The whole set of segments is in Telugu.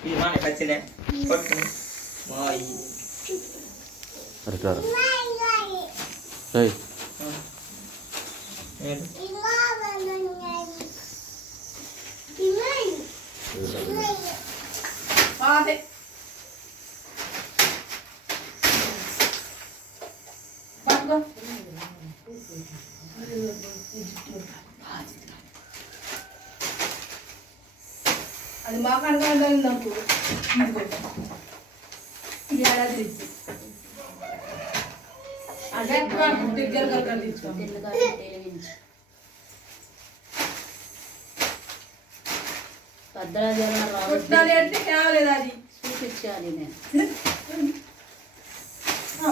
ఇది మా నచ్చినే పట్టుకుని మా ఈ అరికారు ఏయ్ ఏంటి? అదే పట్టుకో అది మాకు కనకాడ నాకు ఏడాది అదే దగ్గర కలకలు అంటే కావలేదు అది. చూపించాలి నేను ఆ,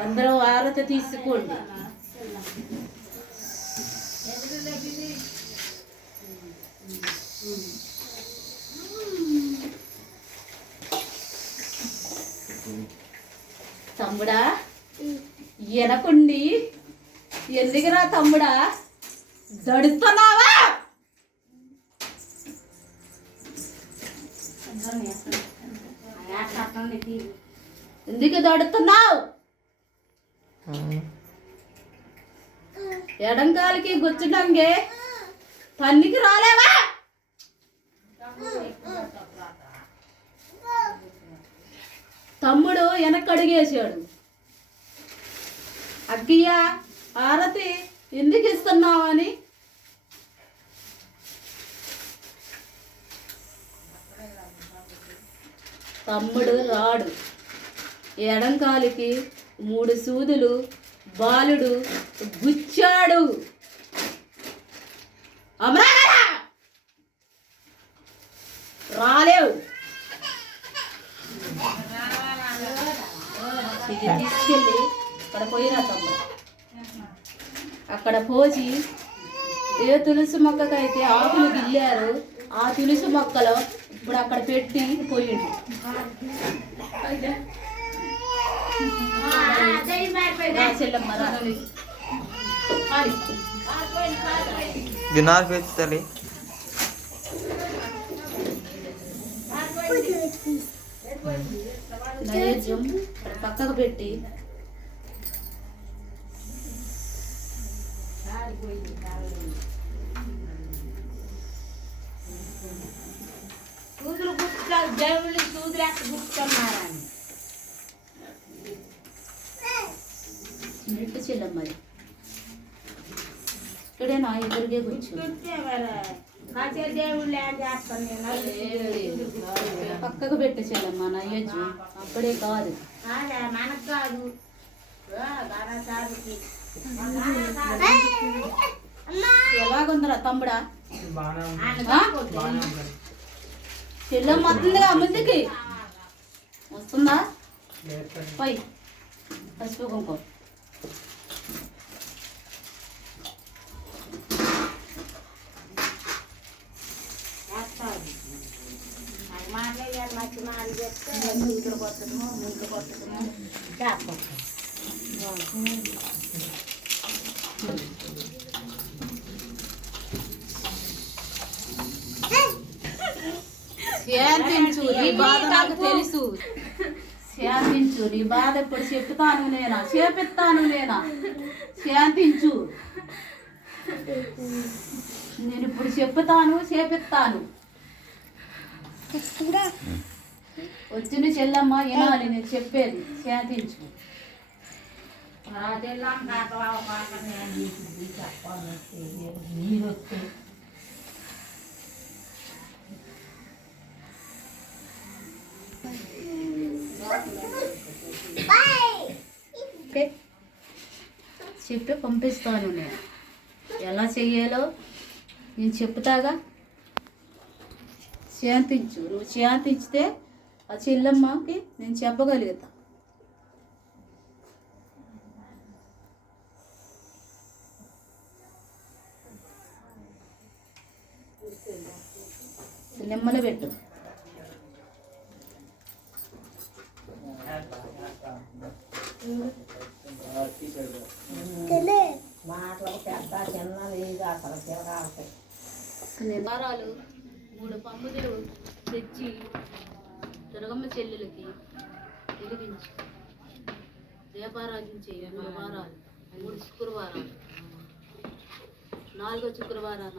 అందరం ఆరతి తీసుకోండి. తమ్ముడా ఎనకుండి ఎందుకురా తమ్ముడా? దడుతున్నావా? ఎందుకు దడుతున్నావు ఎడంకాలకి గుచ్చడంగే తన్నికి రాలేవా? తమ్ముడు వెనక్కడిగేసాడు అగ్గయ్య ఆరతి ఎందుకు ఇస్తున్నావని? తమ్ముడు రాడు. ఎడంకాలికి మూడు సూదులు బాలుడు గుచ్చాడు. రాలేవు. ఇది తీసుకెళ్ళి అక్కడ పోయినా తమ్మ అక్కడ పోసి ఏ తులసి మొక్కకైతే ఆకులు గిల్లారు ఆ తులసి మొక్కలో ఇప్పుడు అక్కడ పెట్టి పోయిండు. నా చెల్లెమ్మ రా. నైవేద్యం పక్కకు పెట్టి కూతురు గుర్తున్నారు దేవుళ్ళు సూదులు ఎక్కడ గుర్తున్నారని నిట్టు చెల్లమ్మది ఇక్కడే నా ఎదురుగే కూర్చో. పక్కకు పెట్టు చెల్లమ్మ నైవేద్యం అప్పుడే కాదు. మనకు కాదు ఎలాగుందిరా తమ్ముడా? చెల్లమ్మ వస్తుందిగా ముందుకి. వస్తుందా? పోయి. పసుపు కుంకుమ. మంచి శాంతించు నీ బాధ నాకు తెలుసు. శాంతించు నీ బాధ ఇప్పుడు చెప్తాను నేనా? చేపిస్తాను నేనా? శాంతించు నేను ఇప్పుడు చెప్తాను చేపిస్తాను. వచ్చిన చెల్లమ్మ వినాలి నేను చెప్పేది. శాంతించు. చెప్పి పంపిస్తాను నేను. ఎలా చెయ్యాలో నేను చెప్తాగా? శాంతించు. నువ్వు శాంతించితే ఆ చెల్లమ్మకి నేను చెప్పగలుగుతా. నిమ్మలు పెట్టు. మాటలు పెద్ద చిన్న లేదు అసలు తిరగాలి మూడు పంపులు తెచ్చి దుర్గమ్మ చెల్లెలకి వెలిగించి చేయి మూడు వారాలు. మూడు శుక్రవారాలు. నాలుగో శుక్రవారాన